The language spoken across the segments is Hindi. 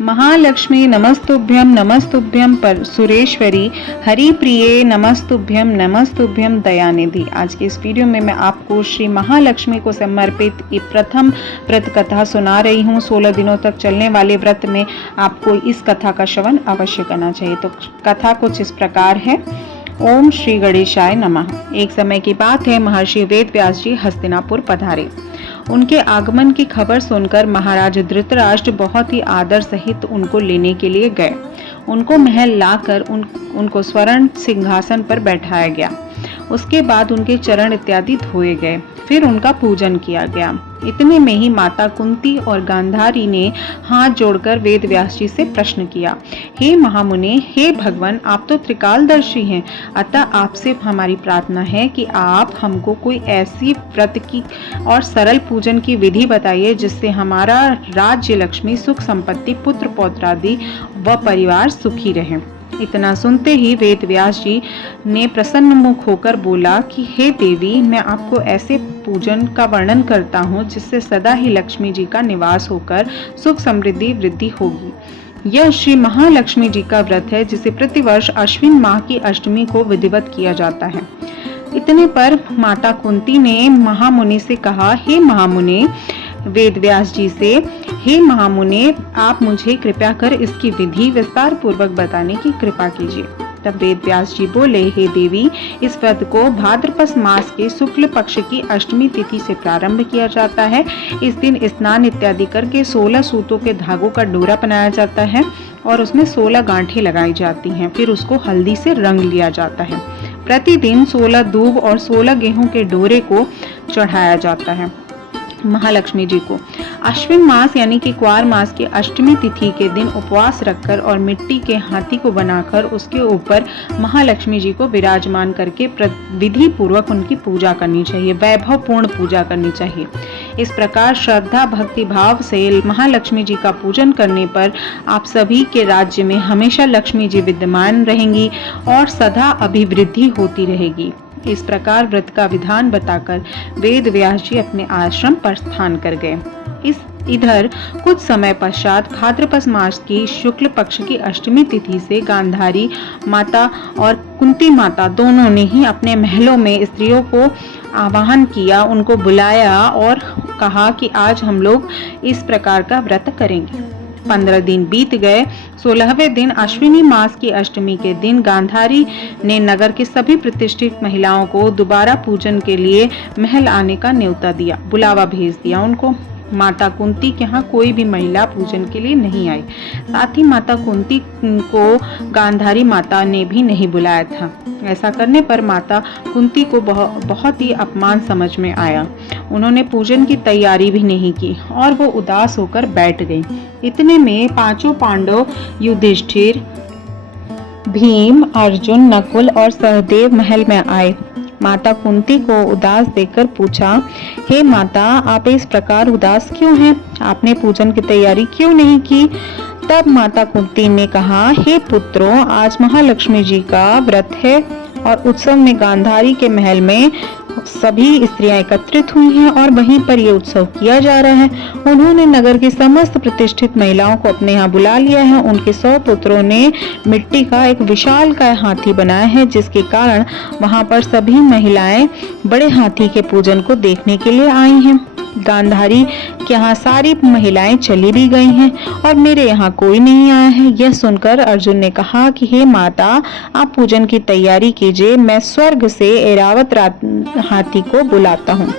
महालक्ष्मी नमस्तुभ्यं नमस्तुभ्यं सुरेश्वरी हरिप्रिये नमस्तुभ्यं नमस्तुभ्यं दयानिधि। आज के इस वीडियो में मैं आपको श्री महालक्ष्मी को समर्पित प्रथम व्रत कथा सुना रही हूँ। 16 दिनों तक चलने वाले व्रत में आपको इस कथा का श्रवण अवश्य करना चाहिए। तो कथा कुछ इस प्रकार है। ओम श्री गणेशाय नमः। एक समय की बात है, महर्षि वेद व्यास जी हस्तिनापुर पधारे। उनके आगमन की खबर सुनकर महाराज धृतराष्ट्र बहुत ही आदर सहित उनको लेने के लिए गए। उनको महल लाकर उनको स्वर्ण सिंहासन पर बैठाया गया। उसके बाद उनके चरण इत्यादि धोए गए, फिर उनका पूजन किया गया। इतने में ही माता कुंती और गांधारी ने हाथ जोड़कर वेद व्यास जी से प्रश्न किया, हे महामुने, हे भगवान, आप तो त्रिकालदर्शी हैं, अतः आपसे हमारी प्रार्थना है कि आप हमको कोई ऐसी व्रत की और सरल पूजन की विधि बताइए जिससे हमारा राज्य, लक्ष्मी, सुख संपत्ति, पुत्र पौत्र आदि व परिवार सुखी रहे। इतना सुनते ही वेद व्यास जी ने प्रसन्न मुख होकर बोला कि हे देवी, मैं आपको ऐसे पूजन का वर्णन करता हूँ जिससे सदा ही लक्ष्मी जी का निवास होकर सुख समृद्धि वृद्धि होगी। यह श्री महालक्ष्मी जी का व्रत है जिसे प्रतिवर्ष अश्विन माह की अष्टमी को विधिवत किया जाता है। इतने पर माता कुंती ने महामुनि से कहा, हे महामुने, वेद व्यास जी से, हे महामुने, आप मुझे कृपया कर इसकी विधि विस्तार पूर्वक बताने की कृपा कीजिए। तब वेद व्यास जी बोले, हे देवी, इस व्रत को भाद्रपद मास के शुक्ल पक्ष की अष्टमी तिथि से प्रारंभ किया जाता है। इस दिन स्नान इत्यादि करके 16 सूतों के धागों का डोरा बनाया जाता है और उसमें 16 गांठें लगाई जाती हैं। फिर उसको हल्दी से रंग लिया जाता है। प्रतिदिन 16 दूब और 16 गेहूं के डोरे को चढ़ाया जाता है महालक्ष्मी जी को। अश्विन मास यानी कि क्वार मास की अष्टमी तिथि के दिन उपवास रखकर और मिट्टी के हाथी को बनाकर उसके ऊपर महालक्ष्मी जी को विराजमान करके विधि पूर्वक उनकी पूजा करनी चाहिए, वैभव पूर्ण पूजा करनी चाहिए। इस प्रकार श्रद्धा भक्ति भाव से महालक्ष्मी जी का पूजन करने पर आप सभी के राज्य में हमेशा लक्ष्मी जी विद्यमान रहेंगी और सदा अभिवृद्धि होती रहेगी। इस प्रकार व्रत का विधान बताकर वेद व्यास जी अपने आश्रम पर प्रस्थान कर गए। इधर कुछ समय पश्चात भाद्रपद मास की शुक्ल पक्ष की अष्टमी तिथि से गांधारी माता और कुंती माता दोनों ने ही अपने महलों में स्त्रियों को आवाहन किया, उनको बुलाया और कहा कि आज हम लोग इस प्रकार का व्रत करेंगे। 15 दिन बीत गए। 16वें दिन अश्विनी मास की अष्टमी के दिन गांधारी ने नगर की सभी प्रतिष्ठित महिलाओं को दोबारा पूजन के लिए महल आने का न्योता दिया, बुलावा भेज दिया उनको। माता कुंती के यहाँ कोई भी महिला पूजन के लिए नहीं आई। साथ ही माता कुंती को गांधारी माता ने भी नहीं बुलाया था। ऐसा करने पर माता कुंती को बहुत ही अपमान समझ में आया। उन्होंने पूजन की तैयारी भी नहीं की और वो उदास होकर बैठ गई। इतने में पांचों पांडव युधिष्ठिर, भीम, अर्जुन, नकुल और सहदेव महल में आए। माता कुंती को उदास देखकर पूछा, हे माता, आप इस प्रकार उदास क्यों हैं? आपने पूजन की तैयारी क्यों नहीं की? तब माता कुंती ने कहा, हे पुत्रों, आज महालक्ष्मी जी का व्रत है और उत्सव में गांधारी के महल में सभी स्त्रियां एकत्रित हुई हैं और वहीं पर यह उत्सव किया जा रहा है। उन्होंने नगर की समस्त प्रतिष्ठित महिलाओं को अपने यहाँ बुला लिया है। उनके 100 पुत्रों ने मिट्टी का एक विशालकाय हाथी बनाया है, जिसके कारण वहां पर सभी महिलाएं बड़े हाथी के पूजन को देखने के लिए आई हैं। गांधारी के यहाँ सारी महिलाएं चली भी गई हैं और मेरे यहाँ कोई नहीं आया है। यह सुनकर अर्जुन ने कहा कि हे माता, आप पूजन की तैयारी कीजिए, मैं स्वर्ग से ऐरावत हाथी को बुलाता हूँ।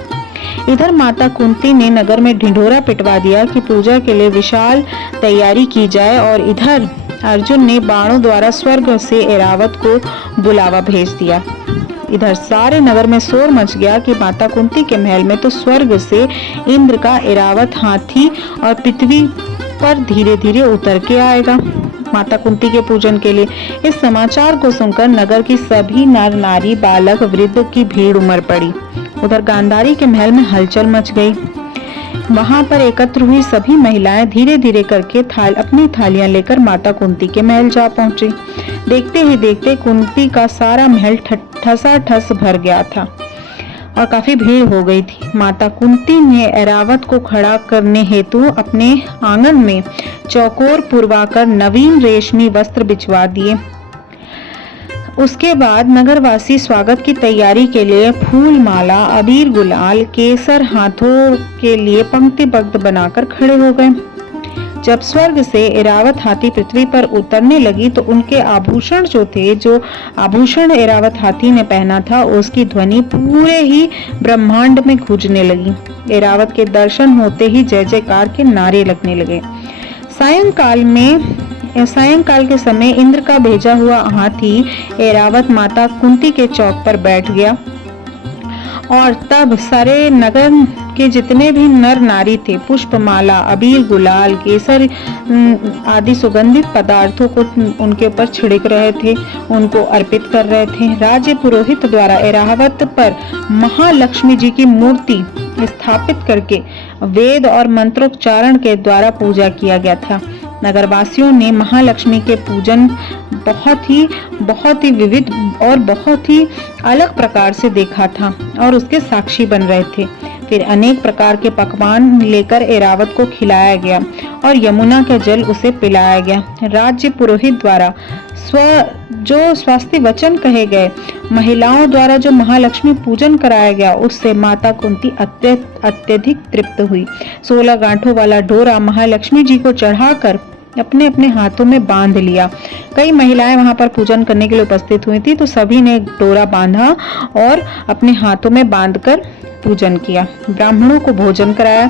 इधर माता कुंती ने नगर में ढिंढोरा पिटवा दिया कि पूजा के लिए विशाल तैयारी की जाए और इधर अर्जुन ने बाणों द्वारा स्वर्ग से ऐरावत को बुलावा भेज दिया। इधर सारे नगर में शोर मच गया कि माता कुंती के महल में तो स्वर्ग से इंद्र का ऐरावत हाथी और पृथ्वी पर धीरे धीरे उतर के आएगा माता कुंती के पूजन के लिए। इस समाचार को सुनकर नगर की सभी नर नारी, बालक, वृद्ध की भीड़ उमड़ पड़ी। उधर गांधारी के महल में हलचल मच गई। वहां पर एकत्र हुई सभी महिलाएं धीरे धीरे करके अपनी थालियां लेकर माता कुंती के महल जा पहुंची। देखते ही देखते कुंती का सारा महल ठसाठस भर गया था। और काफी भीड़ हो गई थी। माता कुंती ने ऐरावत को खड़ा करने हेतु अपने आंगन में चौकोर पुरवाकर नवीन रेशमी वस्त्र बिछवा दिए। उसके बाद नगरवासी स्वागत की तैयारी के लिए फूल माला, अबीर, गुलाल, केसर हाथों के लिए पंक्तिबद्ध बनाकर खड़े हो गए। जब स्वर्ग से ऐरावत हाथी पृथ्वी पर उतरने लगी तो उनके आभूषण जो आभूषण ऐरावत हाथी ने पहना था, उसकी ध्वनि पूरे ही ब्रह्मांड में गूंजने लगी। ऐरावत के दर्शन होते ही जय जयकार के नारे लगने लगे। सायंकाल के समय इंद्र का भेजा हुआ हाथी ऐरावत माता कुंती के चौक पर बैठ गया और तब सारे नगर के जितने भी नर नारी थे पुष्पमाला, अबीर, गुलाल, केसर आदि सुगंधित पदार्थों को उनके ऊपर छिड़क रहे थे, उनको अर्पित कर रहे थे। राज्य पुरोहित द्वारा ऐरावत पर महालक्ष्मी जी की मूर्ति स्थापित करके वेद और मंत्रोच्चारण के द्वारा पूजा किया गया था। नगरवासियों ने महालक्ष्मी के पूजन बहुत ही विविध और बहुत ही अलग प्रकार से देखा था और उसके साक्षी बन रहे थे। फिर अनेक प्रकार के पकवान लेकर ऐरावत को खिलाया गया और यमुना का जल उसे पिलाया गया। राज्य पुरोहित द्वारा जो स्वास्थ्य वचन कहे गए, महिलाओं द्वारा जो महालक्ष्मी पूजन कराया गया, उससे माता कुंती अत्यधिक तृप्त हुई। 16 गांठों वाला डोरा महालक्ष्मी जी को चढ़ाकर अपने अपने हाथों में बांध लिया। कई महिलाएं वहां पर पूजन करने के लिए उपस्थित हुई थी, तो सभी ने डोरा बांधा और अपने हाथों में बांधकर पूजन किया। ब्राह्मणों को भोजन कराया,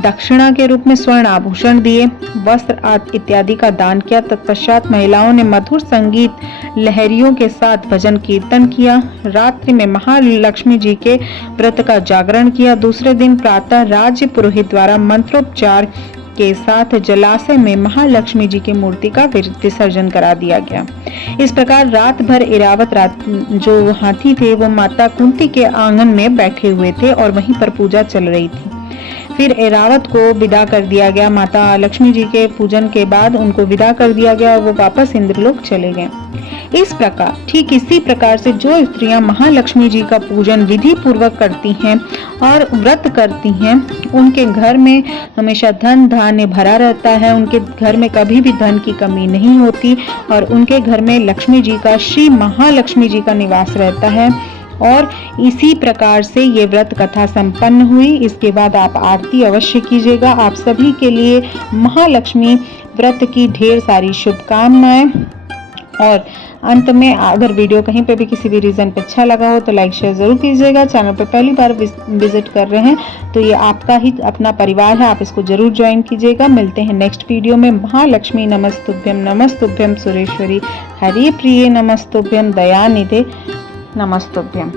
दक्षिणा के रूप में स्वर्ण आभूषण दिए, वस्त्र इत्यादि का दान किया। तत्पश्चात महिलाओं ने मधुर संगीत लहरियों के साथ भजन कीर्तन किया। रात्रि में महालक्ष्मी जी के व्रत का जागरण किया। दूसरे दिन प्रातः राज्य पुरोहित द्वारा मंत्रोपचार के साथ जलाशय में महालक्ष्मी जी की मूर्ति का विसर्जन करा दिया गया। इस प्रकार रात भर ऐरावत जो हाथी थे वो माता कुंती के आंगन में बैठे हुए थे और वहीं पर पूजा चल रही थी। फिर ऐरावत को विदा कर दिया गया। माता लक्ष्मी जी के पूजन के बाद उनको विदा कर दिया गया और वो वापस इंद्रलोक चले गए। इस प्रकार ठीक इसी प्रकार से जो स्त्रियां महालक्ष्मी जी का पूजन विधि पूर्वक करती हैं और व्रत करती हैं, उनके घर में हमेशा धन धान्य भरा रहता है, उनके घर में कभी भी धन की कमी नहीं होती और उनके घर में लक्ष्मी जी का, श्री महालक्ष्मी जी का निवास रहता है। और इसी प्रकार से ये व्रत कथा संपन्न हुई। इसके बाद आप आरती अवश्य कीजिएगा। आप सभी के लिए महालक्ष्मी व्रत की ढेर सारी शुभकामनाएं। और अंत में अगर वीडियो कहीं पे भी किसी भी रीजन पे अच्छा लगा हो तो लाइक शेयर जरूर कीजिएगा। चैनल पे पहली बार विजिट कर रहे हैं तो ये आपका ही अपना परिवार है, आप इसको जरूर ज्वाइन कीजिएगा। मिलते हैं नेक्स्ट वीडियो में। महालक्ष्मी नमस्तुभ्यम सुरेश्वरी हरि प्रिये नमस्तुभ्यम दयानिधे नमस्तुभ्यम।